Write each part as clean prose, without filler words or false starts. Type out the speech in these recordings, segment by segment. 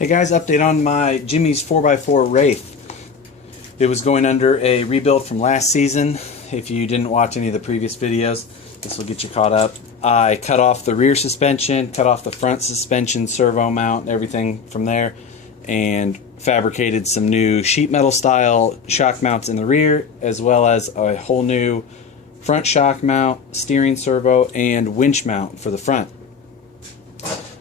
Hey guys, update on my Jimmy's 4x4 Wraith. It was going under a rebuild from last season. If you didn't watch any of the previous videos, this will get you caught up. I cut off the rear suspension, cut off the front suspension, servo mount, everything from there, and fabricated some new sheet metal style shock mounts in the rear, as well as a whole new front shock mount, steering servo, and winch mount for the front.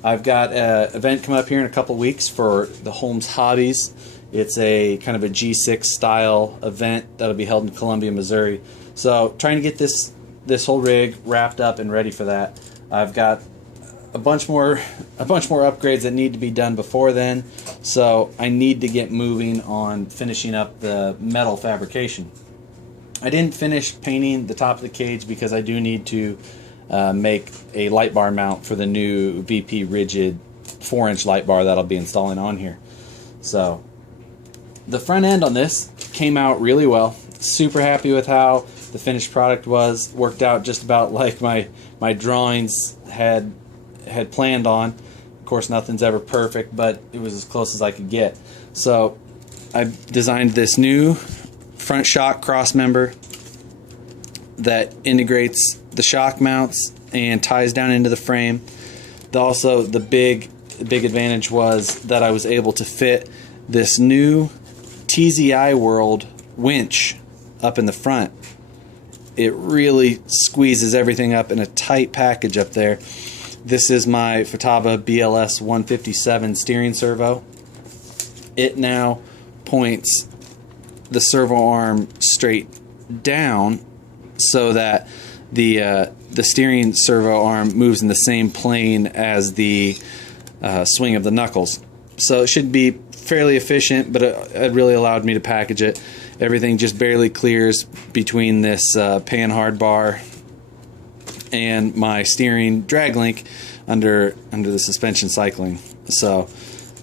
I've got an event coming up here in a couple weeks for the Holmes Hobbies. It's a kind of a G6 style event that'll be held in Columbia, Missouri. So trying to get this whole rig wrapped up and ready for that. I've got a bunch more upgrades that need to be done before then. So I need to get moving on finishing up the metal fabrication. I didn't finish painting the top of the cage because I do need to make a light bar mount for the new VP rigid 4-inch light bar that I'll be installing on here. So the front end on this came out really well. Super happy with how the finished product was. Worked out just about like my drawings had planned on. Of course, nothing's ever perfect, but it was as close as I could get. So I designed this new front shock cross member that integrates the shock mounts and ties down into the frame. Also, the big advantage was that I was able to fit this new TziWorld winch up in the front. It really squeezes everything up in a tight package up there. This is my Futaba BLS 157 steering servo. It now points the servo arm straight down so that the steering servo arm moves in the same plane as the swing of the knuckles. So it should be fairly efficient, but it really allowed me to package it. Everything just barely clears between this pan hard bar and my steering drag link under the suspension cycling. So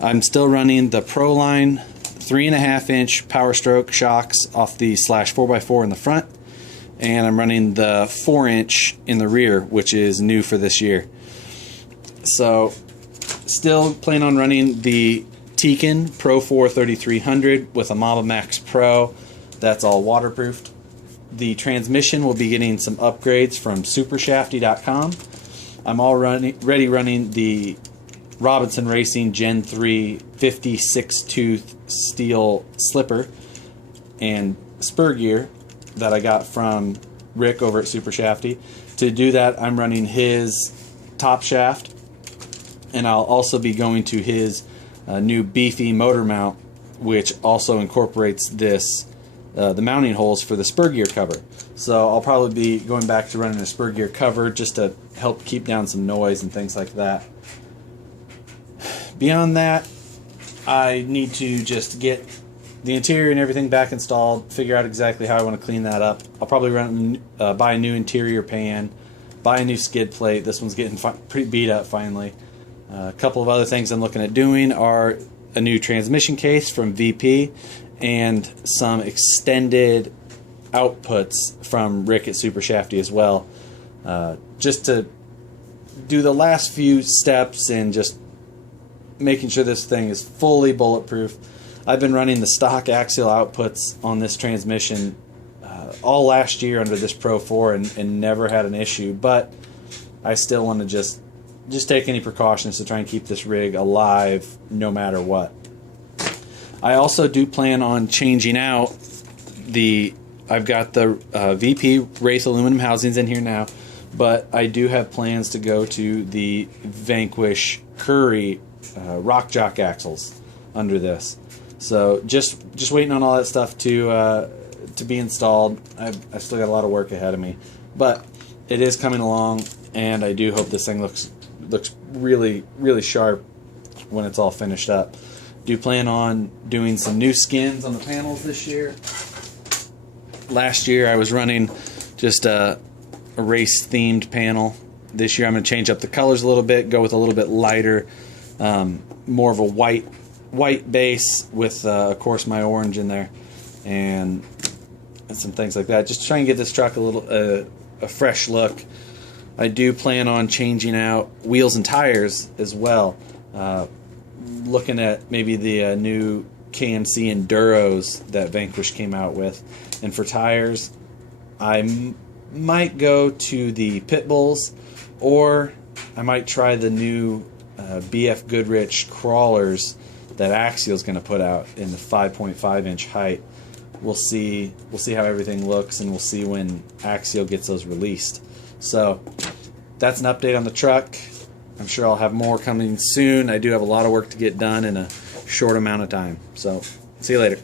I'm still running the Proline 3.5-inch Power Stroke shocks off the /4x4 in the front, and I'm running the 4-inch in the rear, which is new for this year. So still plan on running the Tekin Pro 4 3300 with a Mamba Max Pro. That's all waterproofed. The transmission will be getting some upgrades from supershafty.com. I'm already running the Robinson Racing Gen 3 56-tooth steel slipper and spur gear that I got from Rick over at Super Shafty. To do that, I'm running his top shaft, and I'll also be going to his new beefy motor mount, which also incorporates this the mounting holes for the spur gear cover. So I'll probably be going back to running a spur gear cover just to help keep down some noise and things like that. Beyond that, I need to just get the interior and everything back installed, figure out exactly how I want to clean that up. I'll probably buy a new interior pan, buy a new skid plate. This one's getting pretty beat up finally. A couple of other things I'm looking at doing are a new transmission case from VP and some extended outputs from Rick at Super Shafty as well, just to do the last few steps and just making sure this thing is fully bulletproof. I've been running the stock axial outputs on this transmission all last year under this Pro 4 and never had an issue, but I still want to just take any precautions to try and keep this rig alive no matter what. I also do plan on changing out I've got the VP Wraith aluminum housings in here now, but I do have plans to go to the Vanquish Curry rock jock axles under this. So just waiting on all that stuff to be installed. I've still got a lot of work ahead of me, but it is coming along, and I do hope this thing looks really sharp when it's all finished up. Do plan on doing some new skins on the panels this year. Last year I was running just a race themed panel. This year I'm going to change up the colors a little bit, go with a little bit lighter, more of a white base with of course my orange in there and some things like that, just to try and get this truck a fresh look. I do plan on changing out wheels and tires as well. looking at maybe the new KMC Enduros that Vanquish came out with. And for tires, I might go to the Pit Bulls, or I might try the new BF Goodrich crawlers that Axial's going to put out in the 5.5 inch height. We'll see how everything looks, and we'll see when Axial gets those released. So that's an update on the truck. I'm sure I'll have more coming soon. I do have a lot of work to get done in a short amount of time. So see you later.